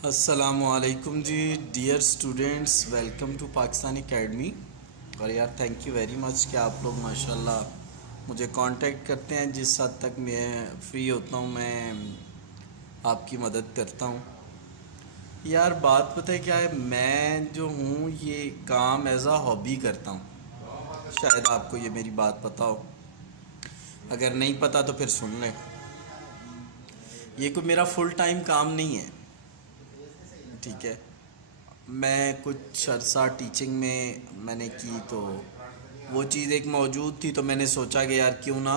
अस्सलामुअलैकुम जी dear students, welcome to Pakistan academy. और यार थैंक यू वेरी मच कि आप लोग माशाल्लाह मुझे कांटेक्ट करते हैं। जिस हद तक मैं फ्री होता हूँ मैं आपकी मदद करता हूँ। यार बात पता है क्या है, मैं जो हूँ ये काम एज आ हॉबी करता हूँ। शायद आपको ये मेरी बात पता हो, अगर नहीं पता तो फिर सुन लें। ये कोई मेरा फुल टाइम काम नहीं है, ठीक है। मैं कुछ अरसा टीचिंग में मैंने की, तो वो चीज़ एक मौजूद थी, तो मैंने सोचा कि यार क्यों ना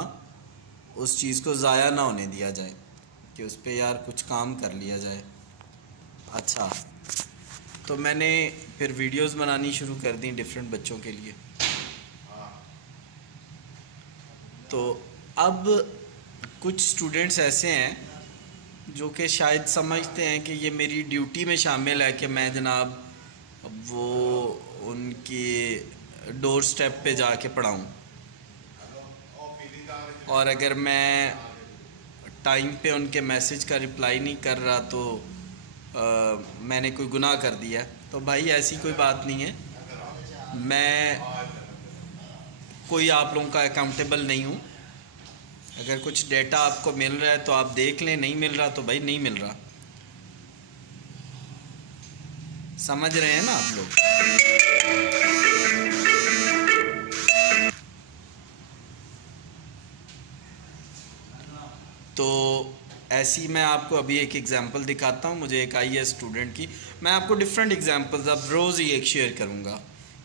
उस चीज़ को ज़ाया ना होने दिया जाए, कि उस पर यार कुछ काम कर लिया जाए। अच्छा, तो मैंने फिर वीडियोस बनानी शुरू कर दी डिफरेंट बच्चों के लिए। तो अब कुछ स्टूडेंट्स ऐसे हैं जो कि शायद समझते हैं कि ये मेरी ड्यूटी में शामिल है कि मैं जनाब वो उनकी डोर स्टेप पे जाके पढ़ाऊँ, और अगर मैं टाइम पे उनके मैसेज का रिप्लाई नहीं कर रहा तो मैंने कोई गुनाह कर दिया है। तो भाई ऐसी कोई बात नहीं है, मैं कोई आप लोगों का अकाउंटेबल नहीं हूँ। अगर कुछ डेटा आपको मिल रहा है तो आप देख लें, नहीं मिल रहा तो भाई नहीं मिल रहा। समझ रहे हैं ना आप लोग? तो ऐसी मैं आपको अभी एक एग्ज़ाम्पल दिखाता हूँ। मुझे एक आई है स्टूडेंट की, मैं आपको डिफरेंट एग्ज़ाम्पल्स अब रोज़ ही एक शेयर करूँगा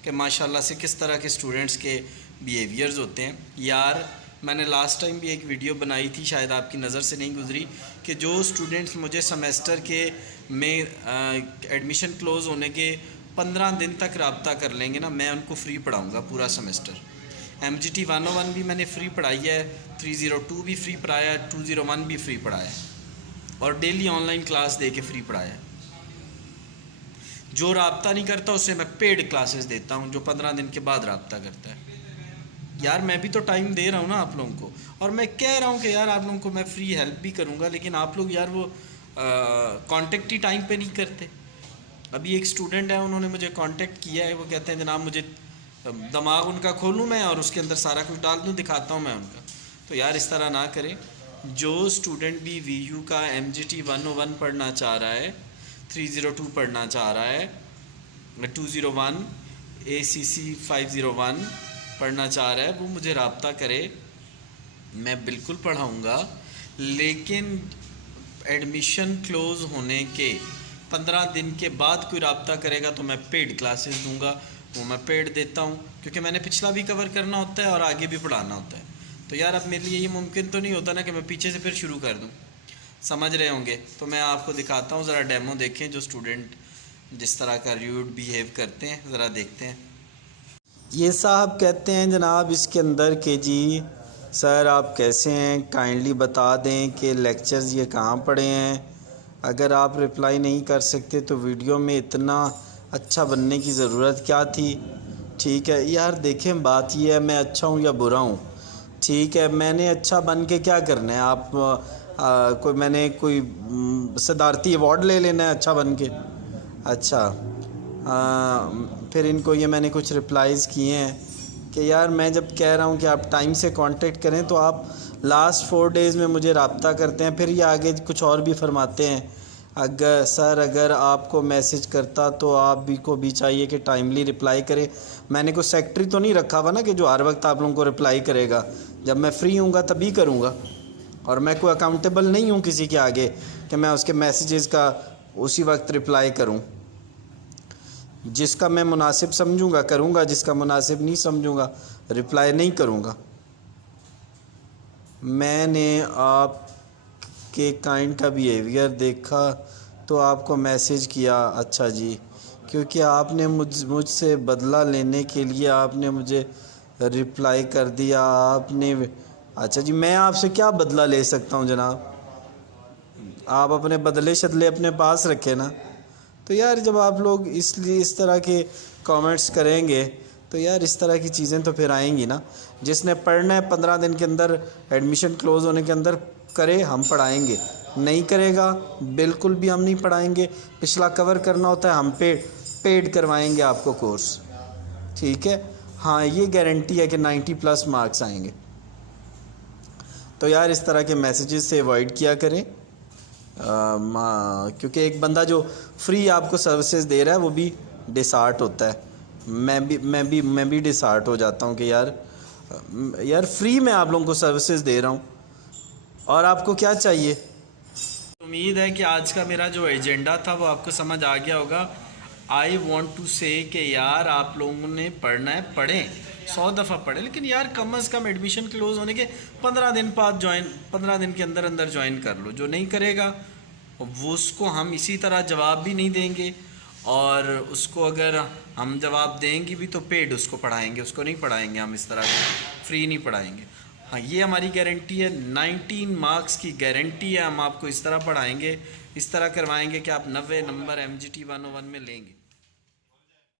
कि माशाल्लाह से किस तरह के स्टूडेंट्स के बिहेवियर्स होते हैं। यार मैंने लास्ट टाइम भी एक वीडियो बनाई थी, शायद आपकी नज़र से नहीं गुजरी, कि जो स्टूडेंट्स मुझे सेमेस्टर के में एडमिशन क्लोज़ होने के 15 दिन तक रब्ता कर लेंगे ना, मैं उनको फ्री पढ़ाऊँगा पूरा सेमेस्टर। MGT 101 भी मैंने फ्री पढ़ाई है, 302 भी फ्री पढ़ाया है, 201 भी फ्री पढ़ाया है, और डेली ऑनलाइन क्लास दे के फ्री पढ़ाया है। जो रब्ता नहीं करता उसे मैं पेड क्लासेस देता हूँ, जो 15 दिन के बाद रब्ता करता है। यार मैं भी तो टाइम दे रहा हूँ ना आप लोगों को, और मैं कह रहा हूँ कि यार आप लोगों को मैं फ्री हेल्प भी करूँगा, लेकिन आप लोग यार वो कांटेक्ट ही टाइम पे नहीं करते। अभी एक स्टूडेंट है, उन्होंने मुझे कांटेक्ट किया है, वो कहते हैं जनाब मुझे दिमाग उनका खोलूँ मैं और उसके अंदर सारा कुछ डाल दूँ, दिखाता हूँ मैं उनका। तो यार इस तरह ना करें। जो स्टूडेंट भी VU का MGT 101 पढ़ना चाह रहा है, 302 पढ़ना चाह रहा है, 201 ACC 501 पढ़ना चाह रहा है, वो मुझे रब्ता करे, मैं बिल्कुल पढ़ाऊँगा। लेकिन एडमिशन क्लोज़ होने के 15 दिन के बाद कोई रब्ता करेगा तो मैं पेड क्लासेस दूंगा, वो मैं पेड देता हूँ, क्योंकि मैंने पिछला भी कवर करना होता है और आगे भी पढ़ाना होता है। तो यार अब मेरे लिए ये मुमकिन तो नहीं होता ना कि मैं पीछे से फिर शुरू कर दूँ। समझ रहे होंगे? तो मैं आपको दिखाता हूँ, ज़रा डेमो देखें। जो स्टूडेंट जिस तरह का र्यूड बिहेव करते हैं, ज़रा देखते हैं। ये साहब कहते हैं जनाब इसके अंदर के जी सर आप कैसे हैं, काइंडली बता दें कि लेक्चर्स ये कहाँ पढ़े हैं। अगर आप रिप्लाई नहीं कर सकते तो वीडियो में इतना अच्छा बनने की ज़रूरत क्या थी। ठीक है यार, देखें बात ये है, मैं अच्छा हूँ या बुरा हूँ, ठीक है। मैंने अच्छा बन के क्या करना है? आप कोई मैंने कोई सदारती अवार्ड ले लेना है अच्छा बन के? अच्छा, फिर इनको ये मैंने कुछ रिप्लाइज़ किए हैं कि यार मैं जब कह रहा हूँ कि आप टाइम से कांटेक्ट करें तो आप लास्ट 4 डेज़ में मुझे रब्ता करते हैं, फिर ये आगे कुछ और भी फरमाते हैं। अगर आपको मैसेज करता तो आप भी को भी चाहिए कि टाइमली रिप्लाई करें। मैंने कोई सेक्रेटरी तो नहीं रखा हुआ ना कि जो हर वक्त आप लोगों को रिप्लाई करेगा। जब मैं फ्री हूँगा तभी करूँगा, और मैं कोई अकाउंटेबल नहीं हूँ किसी के आगे कि मैं उसके मैसेजेस का उसी वक्त रिप्लाई करूँ। जिसका मैं मुनासिब समझूंगा करूंगा, जिसका मुनासिब नहीं समझूंगा रिप्लाई नहीं करूंगा। मैंने आपके काइंड का बिहेवियर देखा तो आपको मैसेज किया। अच्छा जी, क्योंकि आपने मुझसे बदला लेने के लिए आपने मुझे रिप्लाई कर दिया आपने। अच्छा जी, मैं आपसे क्या बदला ले सकता हूं जनाब? आप अपने बदले शदले अपने पास रखें ना। तो यार जब आप लोग इसलिए इस तरह के कमेंट्स करेंगे तो यार इस तरह की चीज़ें तो फिर आएंगी ना। जिसने पढ़ना है 15 दिन के अंदर एडमिशन क्लोज़ होने के अंदर करे, हम पढ़ाएंगे। नहीं करेगा बिल्कुल भी हम नहीं पढ़ाएंगे। पिछला कवर करना होता है हम पेड करवाएंगे आपको कोर्स, ठीक है। हाँ, ये गारंटी है कि 90+ मार्क्स आएंगे। तो यार इस तरह के मैसेजेस से अवॉइड किया करें, क्योंकि एक बंदा जो फ्री आपको सर्विसेज दे रहा है वो भी डिसहार्ट होता है। मैं भी डिसहार्ट हो जाता हूँ कि यार फ्री में आप लोगों को सर्विसेज दे रहा हूँ और आपको क्या चाहिए। उम्मीद है कि आज का मेरा जो एजेंडा था वो आपको समझ आ गया होगा। आई वॉन्ट टू से कि यार आप लोगों ने पढ़ना है, पढ़ें, 100 दफ़ा पढ़ें, लेकिन यार कम अज़ कम एडमिशन क्लोज़ होने के 15 दिन बाद 15 दिन के अंदर अंदर ज्वाइन कर लो। जो नहीं करेगा वो उसको हम इसी तरह जवाब भी नहीं देंगे, और उसको अगर हम जवाब देंगे भी तो पेड उसको पढ़ाएंगे, उसको नहीं पढ़ाएंगे हम इस तरह फ्री नहीं पढ़ाएंगे। हाँ, ये हमारी गारंटी है, 19 मार्क्स की गारंटी है। हम आपको इस तरह पढ़ाएंगे, इस तरह करवाएंगे कि आप 90 नंबर MGT 101 में लेंगे।